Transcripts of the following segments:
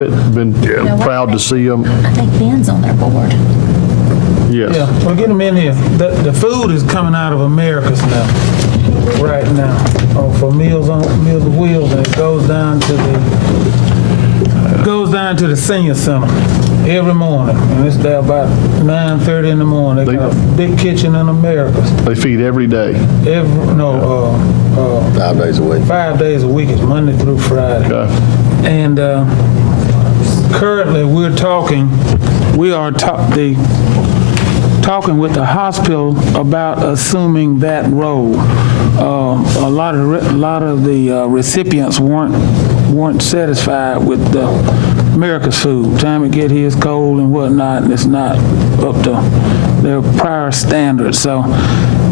Been proud to see them. I think Ben's on their board. Yes. Yeah, we'll get them in here. The food is coming out of America's now, right now, for Meals on Wheels, and it goes down to the senior center every morning, and it's there about 9:30 in the morning. They got a big kitchen in America's. They feed every day. 5 days a week. 5 days a week. It's Monday through Friday. Okay. And currently, we are talking with the hospital about assuming that role. A lot of the recipients weren't satisfied with the America's food. Time to get here is cold and whatnot, and it's not up to their prior standards. So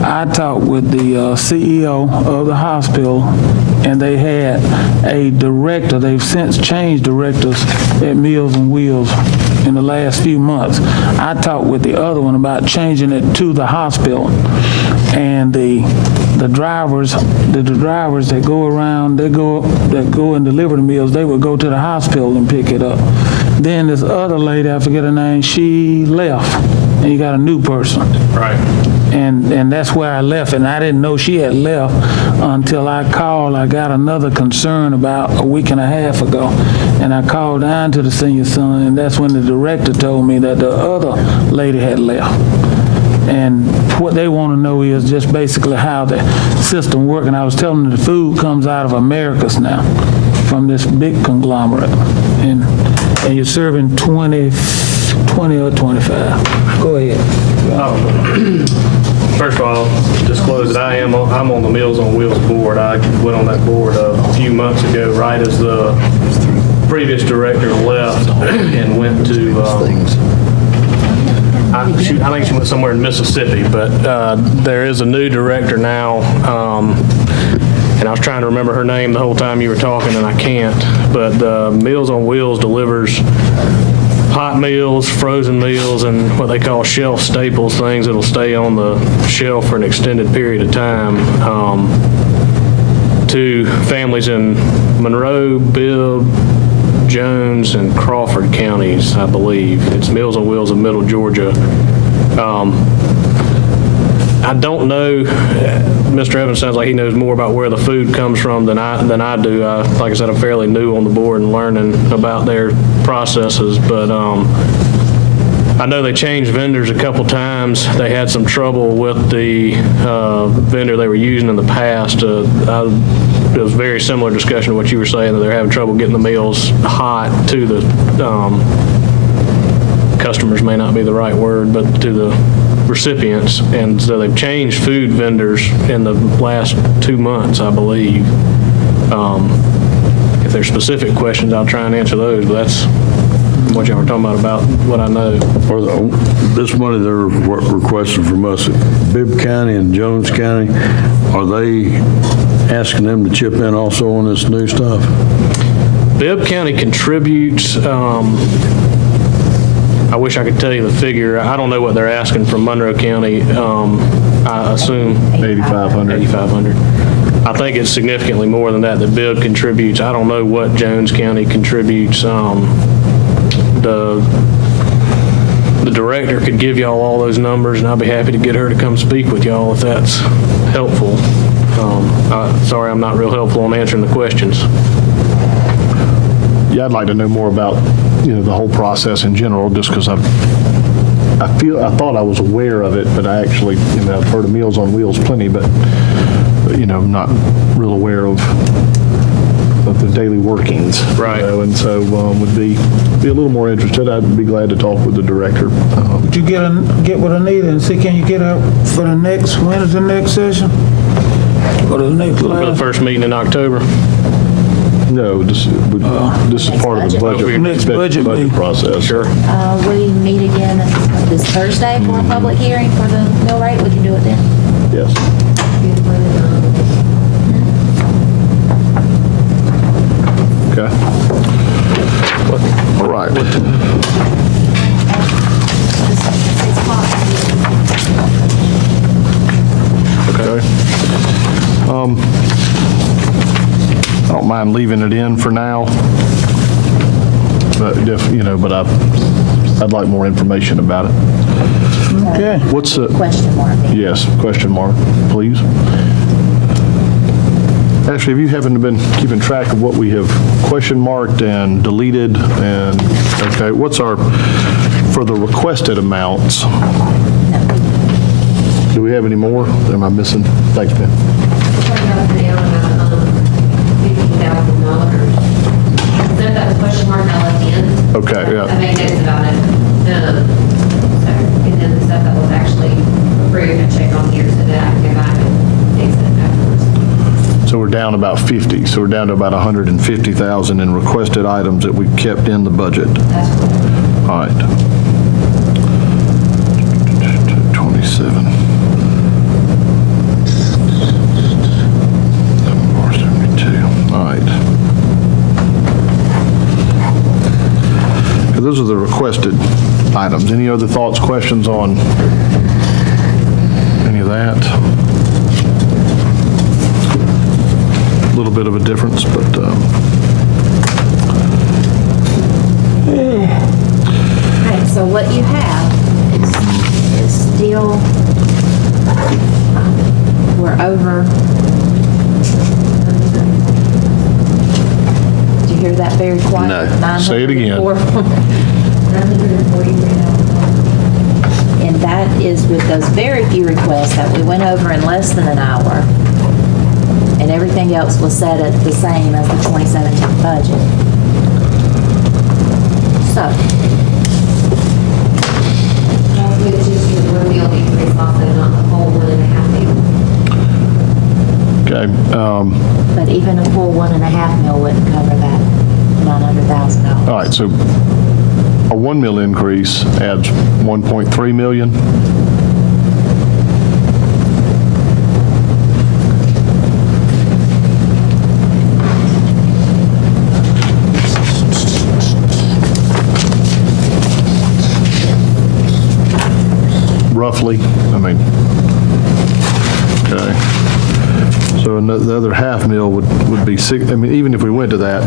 I talked with the CEO of the hospital, and they had a director. They've since changed directors at Meals on Wheels in the last few months. I talked with the other one about changing it to the hospital, and the drivers that go around, that go and deliver the meals, they would go to the hospital and pick it up. Then this other lady, I forget her name, she left, and you got a new person. Right. And that's where I left, and I didn't know she had left until I called. I got another concern about a week and a half ago, and I called down to the senior center, and that's when the director told me that the other lady had left. And what they want to know is just basically how the system works. And I was telling them the food comes out of America's now, from this big conglomerate, and you're serving 20 or 25. Go ahead. First of all, disclose that I'm on the Meals on Wheels board. I went on that board a few months ago, right as the previous director left and went to, I think she went somewhere in Mississippi, but there is a new director now, and I was trying to remember her name the whole time you were talking, and I can't, but Meals on Wheels delivers hot meals, frozen meals, and what they call shelf staples, things that'll stay on the shelf for an extended period of time, to families in Monroe, Bibb, Jones, and Crawford counties, I believe. It's Meals on Wheels of Middle Georgia. I don't know, Mr. Evans sounds like he knows more about where the food comes from than I do. Like I said, I'm fairly new on the board and learning about their processes, but I know they changed vendors a couple times. They had some trouble with the vendor they were using in the past. It was a very similar discussion to what you were saying, that they're having trouble getting the meals hot to the customers, may not be the right word, but to the recipients. And so they've changed food vendors in the last 2 months, I believe. If there's specific questions, I'll try and answer those, but that's what y'all were talking about what I know. Or this money they're requesting from us, Bibb County and Jones County, are they asking them to chip in also on this new stuff? Bibb County contributes, I wish I could tell you the figure. I don't know what they're asking from Monroe County. I assume 8,500. 8,500. I think it's significantly more than that Bibb contributes. I don't know what Jones County contributes. The director could give y'all all those numbers, and I'd be happy to get her to come speak with y'all if that's helpful. Sorry, I'm not real helpful on answering the questions. Yeah, I'd like to know more about, the whole process in general, just because I thought I was aware of it, but I actually, I've heard of Meals on Wheels plenty, but I'm not real aware of the daily workings. Right. And so would be a little more interested. I'd be glad to talk with the director. Would you get with Anita and see, can you get her for the next, when is the next session? Or the next For the class? first meeting in October. No, this is part of the budget. Next budget meeting. Process. Sure. We meet again this Thursday for a public hearing for the mill rate. We can do it then. Yes. Okay. All right. 6 o'clock. Okay. I don't mind leaving it in for now. but I'd like more information about it. Okay. What's the, Question mark. yes, question mark, please. Ashley, have you happened to been keeping track of what we have question marked and deleted? And, okay, what's our, for the requested amounts, do we have any more? Am I missing? Thanks, Ben. Instead of that question mark I left in. Okay, yeah. I made notes about it. So, and then the stuff that was actually approved, I checked on here so that I can go back and fix it afterwards. So we're down about 50, so we're down to about 150,000 in requested items that we kept in the budget. That's what. All right. 27. 11,472. All right. Okay, those are the requested items. Any other thoughts, questions on any of that? A little bit of a difference, but Okay, so what you have is still, we're over. Did you hear that very quiet? No. Say it again. And that is with those very few requests that we went over in less than an hour. And everything else was set at the same as the 2017 budget. So, With just your one meal increase also, not the whole 1.5 meal. okay. but even a full 1.5 mil wouldn't cover that $900,000. All right, so a 1 mil increase adds 1.3 million. Roughly, I mean, okay. So the other half mil would be six, I mean, even if we went to that,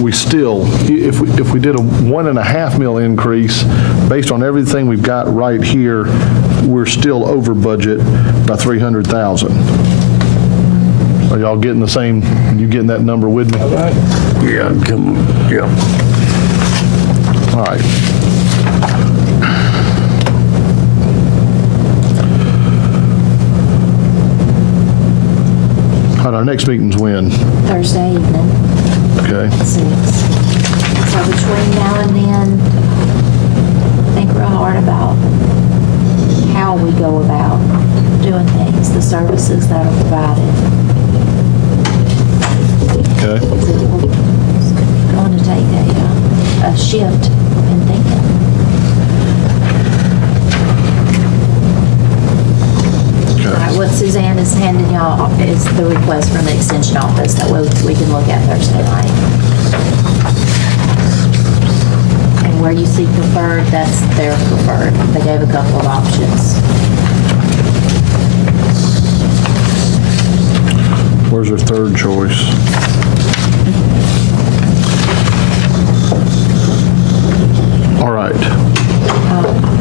we still, if we did a 1.5 mil increase, based on everything we've got right here, we're still over budget by 300,000. Are y'all getting the same, you getting that number with me? Yeah, come, yeah. All right. All right, our next meeting's when? Thursday evening, Okay. at 6. So between now and then, think real hard about how we go about doing things, the services that are provided. Okay. It's going to take a shift in thinking. All right, what Suzanne is handing y'all is the request from the extension office that we can look at Thursday night. And where you see preferred, that's their preferred. They gave a couple of options. Where's our third choice? All right.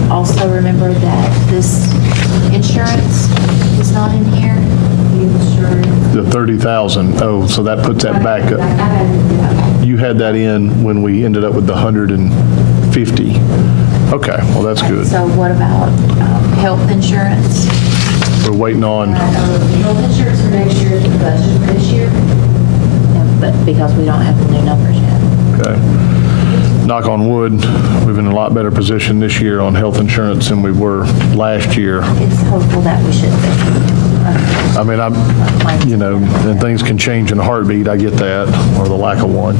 Also remember that this insurance is not in here. The 30,000, oh, so that puts that back up. You had that in when we ended up with the 150. Okay, well, that's good. So what about health insurance? We're waiting on, Health insurance for next year is the budget for this year. But because we don't have the new numbers yet. okay. Knock on wood, we've been in a lot better position this year on health insurance than we were last year. It's hopeful that we should be. I mean, and things can change in a heartbeat, I get that, or the lack of one.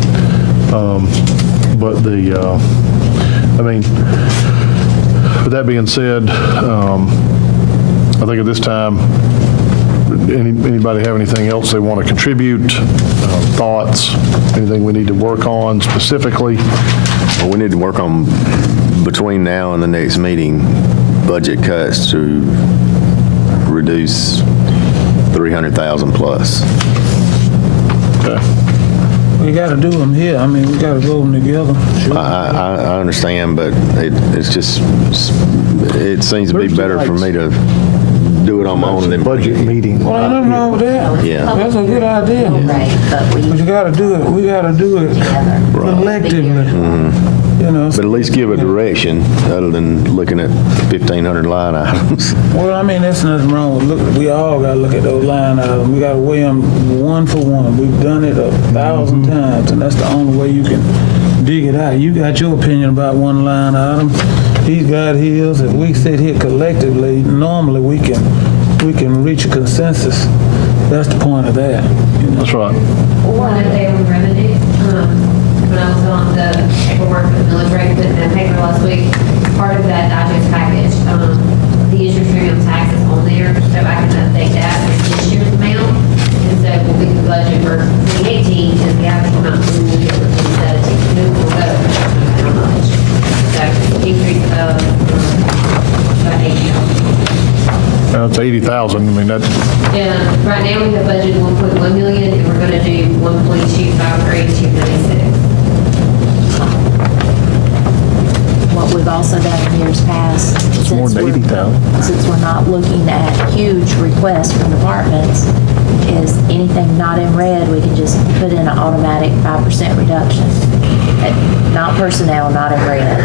But with that being said, I think at this time, anybody have anything else they want to contribute, thoughts, anything we need to work on specifically? Well, we need to work on, between now and the next meeting, budget cuts to reduce 300,000 plus. Okay. You gotta do them here. I mean, we gotta go them together. Sure. I understand, but it's just, it seems to be better for me to do it on my own than. Budget meeting. Well, ain't nothing wrong with that. Yeah. That's a good idea. Right, but But you gotta do it, we gotta do it collectively. You know, But at least give a direction, other than looking at 1,500 line items. well, I mean, there's nothing wrong with, look, we all gotta look at those line items. We gotta weigh them one for one. We've done it 1,000 times, and that's the only way you can dig it out. You got your opinion about one line item. He's got his. If we sit here collectively, normally we can reach a consensus. That's the point of that. You know? That's right. One of they were remedied, when I was on the paperwork for the military, put in that paper last week, part of that digest package, the interest rate on taxes on there, so I can update that with this year's amount. And so we'll be the budget for 2018, and the actual amount we will get for 2017, it will go how much. So increase of about 80,000. It's 80,000. I mean, that's, And right now we have budgeted 1.1 million, and we're gonna do 1.253, 296. what we've also done in years past, more since than we're, 80,000. since we're not looking at huge requests from departments, is anything not in red, we can just put in an automatic 5% reduction. Not personnel, not in red,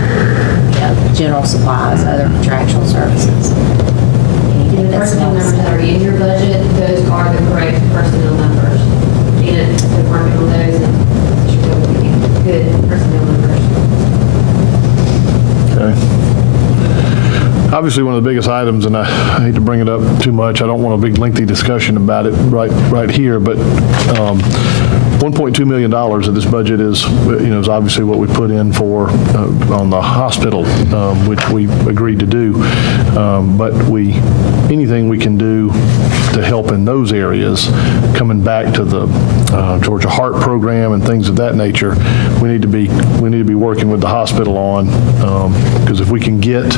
you know, general supplies, other contractual services. Anything And the that's personnel numbers that are in your budget, those are the correct personnel numbers. And the working on those, and should go with good personnel numbers. Okay. Obviously, one of the biggest items, and I hate to bring it up too much, I don't want a big lengthy discussion about it right here, but $1.2 million of this budget is obviously what we put in for on the hospital, which we agreed to do. But anything we can do to help in those areas, coming back to the Georgia Heart Program and things of that nature, we need to be working with the hospital on, because if we can get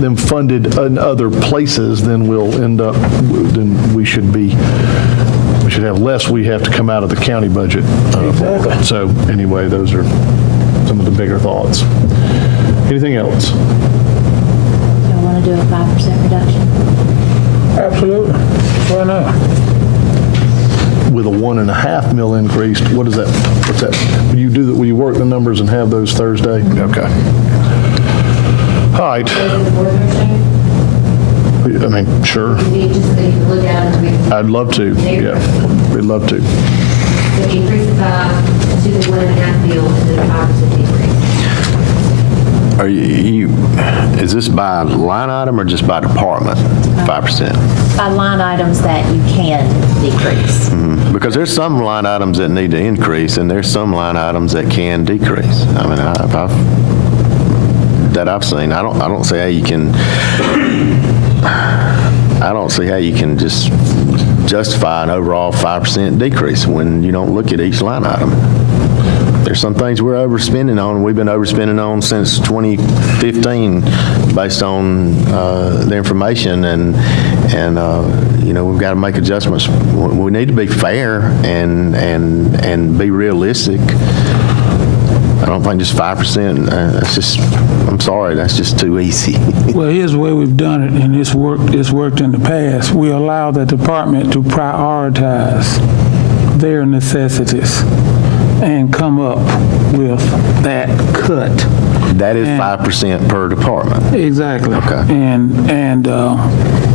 them funded in other places, then we should have less we have to come out of the county budget. Exactly. So anyway, those are some of the bigger thoughts. Anything else? I want to do a 5% reduction. Absolutely. Why not? With a 1.5 mil increase, what is that? What's that? Will you work the numbers and have those Thursday? Okay. All right. Those are the board motion. I mean, sure. You need just so you can look at them. I'd love to. Yeah, we'd love to. So increase the 5 to the 1.5 mil, and then a 5% decrease. Are is this by line item or just by department, 5%? By line items that you can decrease. Because there's some line items that need to increase, and there's some line items that can decrease. I mean, I've seen. I don't see how you can. I don't see how you can just justify an overall 5% decrease when you don't look at each line item. There's some things we're overspending on. We've been overspending on since 2015 based on the information, and we've got to make adjustments. We need to be fair and be realistic. I don't think just 5%, that's just, I'm sorry, that's just too easy. Well, here's the way we've done it, and it's worked in the past. We allow the department to prioritize their necessities and come up with that cut. That is 5% per department. Exactly. Okay. And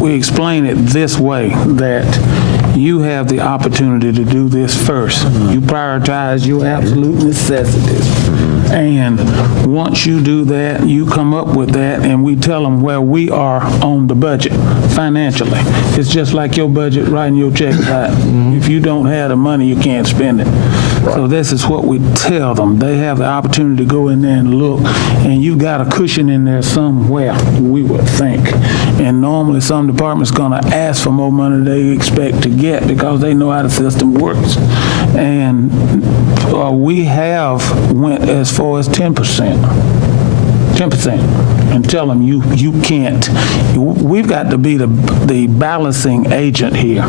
we explain it this way, that you have the opportunity to do this first. You prioritize your absolute necessities. And once you do that, you come up with that, and we tell them where we are on the budget financially. It's just like your budget, writing your check out. If you don't have the money, you can't spend it. So this is what we tell them. They have the opportunity to go in there and look, and you got a cushion in there somewhere, we would think. And normally some departments gonna ask for more money than they expect to get because they know how the system works. And we have went as far as 10%, and tell them you can't. We've got to be the balancing agent here.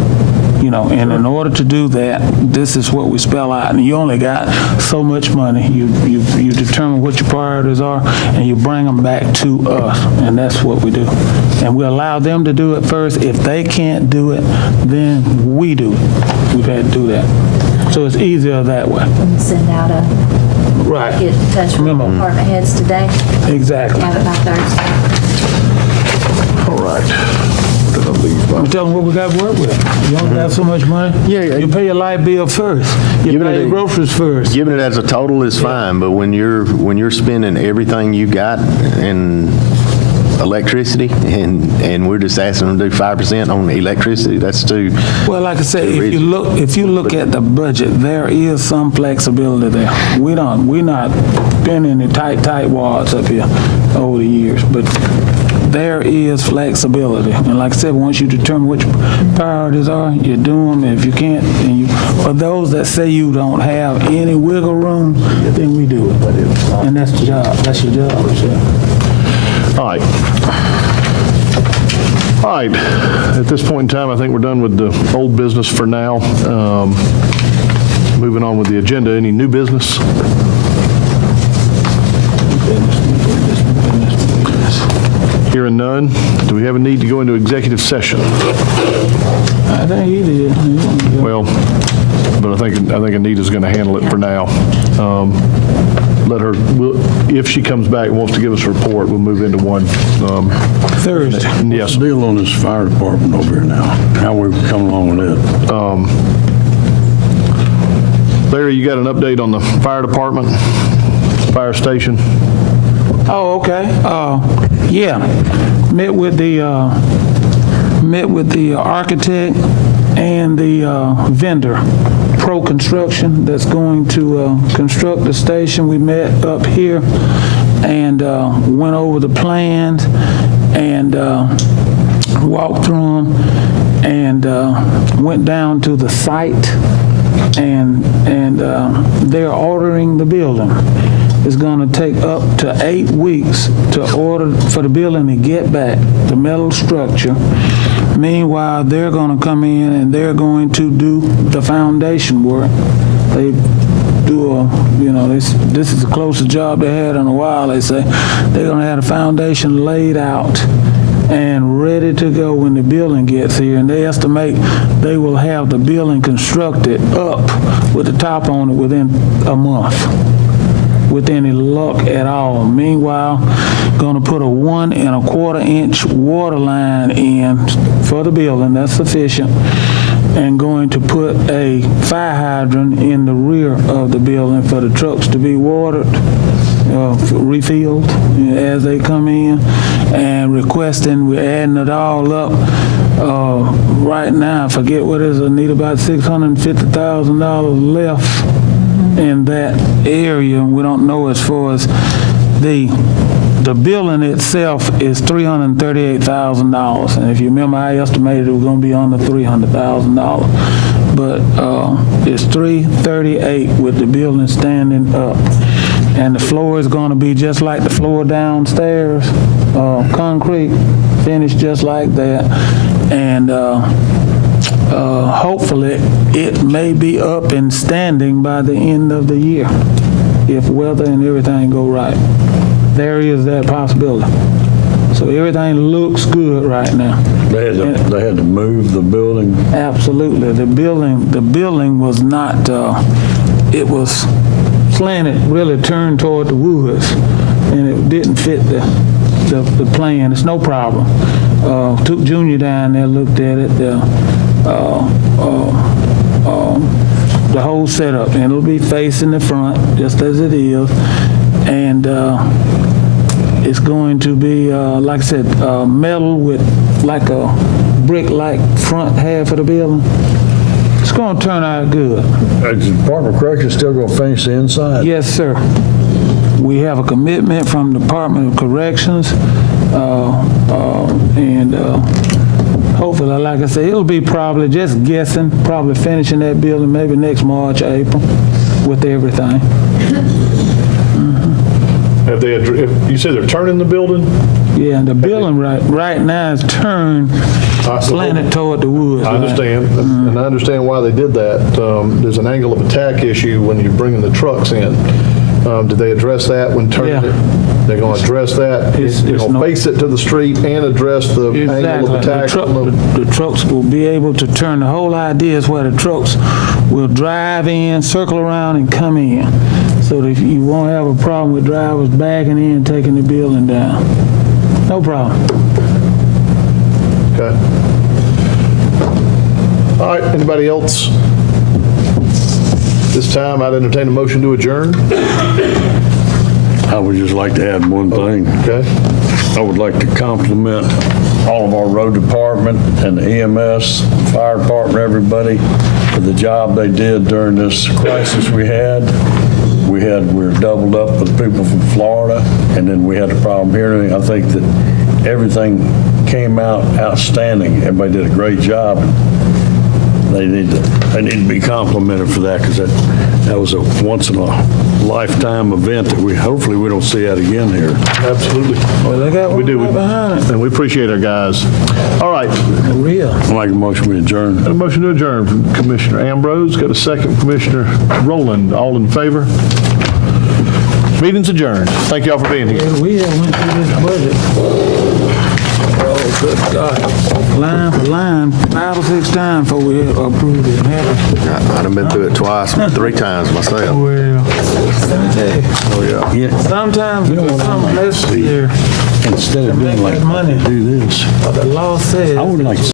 And in order to do that, this is what we spell out. And you only got so much money. You determine what your priorities are, and you bring them back to us, and that's what we do. And we allow them to do it first. If they can't do it, then we do it. We've had to do that. So it's easier that way. And send out a, Right. get in touch with Memo. department heads today, Exactly. have it by Thursday. All right. What did I leave? Tell them what we got to work with. You only got so much money. Yeah. You pay your light bill first. You Giving pay it your a- groceries first. Giving it as a total is fine, but when you're spending everything you got in electricity, and we're just asking them to do 5% on electricity, that's too. Well, like I said, Too if you look at the budget, there is some flexibility there. We're not been in the tight wads up here over the years, but there is flexibility. And like I said, once you determine which priorities are, you do them. If you can't, for those that say you don't have any wiggle room, then we do it. And that's the job. That's your job. All right. All right. At this point in time, I think we're done with the old business for now. Moving on with the agenda. Any new business? Hearing none. Do we have a need to go into executive session? I think he did. Well, but I think Anita's going to handle it for now. Let her, if she comes back and wants to give us a report, we'll move into one. Thursday. Yes. Deal on this fire department over here now, how we've come along with it. Larry, you got an update on the fire department, fire station? Oh, okay. Yeah, met with the architect and the vendor, Pro Construction, that's going to construct the station. We met up here and went over the plans and walked through them and went down to the site and they're ordering the building. It's going to take up to 8 weeks to order for the building to get back, the metal structure. Meanwhile, they're going to come in and they're going to do the foundation work. They do this is the closest job they had in a while, they say. They're going to have the foundation laid out and ready to go when the building gets here. And they estimate they will have the building constructed up with the top on it within a month, with any luck at all. Meanwhile, going to put a 1 1/4 inch water line in for the building. That's sufficient. And going to put a fire hydrant in the rear of the building for the trucks to be watered, refilled as they come in, and requesting, we're adding it all up. Right now, I forget what it is, I need about $650,000 left in that area. We don't know as far as the building itself is $338,000. And if you remember, I estimated it was going to be under $300,000. But it's $338 with the building standing up. And the floor is going to be just like the floor downstairs, concrete, finished just like that. And hopefully it may be up and standing by the end of the year if weather and everything go right. There is that possibility. So everything looks good right now. They had to move the building. Absolutely. The building was not, it was slanted, really turned toward the woods, and it didn't fit the plan. It's no problem. Took Junior down there, looked at it, the whole setup, and it'll be facing the front just as it is, and it's going to be, like I said, metal with like a brick-like front half of the building. It's going to turn out good. Is the Department of Corrections still going to finish the inside? Yes, sir. We have a commitment from the Department of Corrections, and hopefully, like I said, it'll be probably, just guessing, probably finishing that building maybe next March or April with everything. Have they, you said they're turning the building? Yeah, and the building right now is turned, so- slanted toward the woods. I right? understand, and I understand why they did that. There's an angle of attack issue when you're bringing the trucks in. Did they address that when turning Yeah. it? They're going to address that? It's They're going to no- face it to the street and address the angle Exactly. of attack? The trucks will be able to turn. The whole idea is where the trucks will drive in, circle around, and come in. So that you won't have a problem with drivers backing in, taking the building down. No problem. Okay. All right, anybody else? This time, I'd entertain a motion to adjourn. I would just like to add one thing. Okay. I would like to compliment all of our road department and the EMS, fire department, everybody for the job they did during this crisis we had. We were doubled up with people from Florida, and then we had the problem here. And I think that everything came out outstanding. Everybody did a great job. They need to be complimented for that, because that was a once-in-a-lifetime event that hopefully we don't see that again here. Absolutely. Well, they got We one do. right behind it. And we appreciate our guys. All right, Real. I make a motion we adjourn. got a motion to adjourn from Commissioner Ambrose, got a second from Commissioner Rowland. All in favor? Meeting's adjourned. Thank y'all for being here. Yeah, we have went through this budget. Oh, good God. Line for line, 5 or 6 times before we approved it. I'd have been through it twice, 3 times myself. Well, let me tell you, Oh, yeah. Yeah, sometimes it's something necessary. instead of Make being like, that money. do this. But the law says. I would like to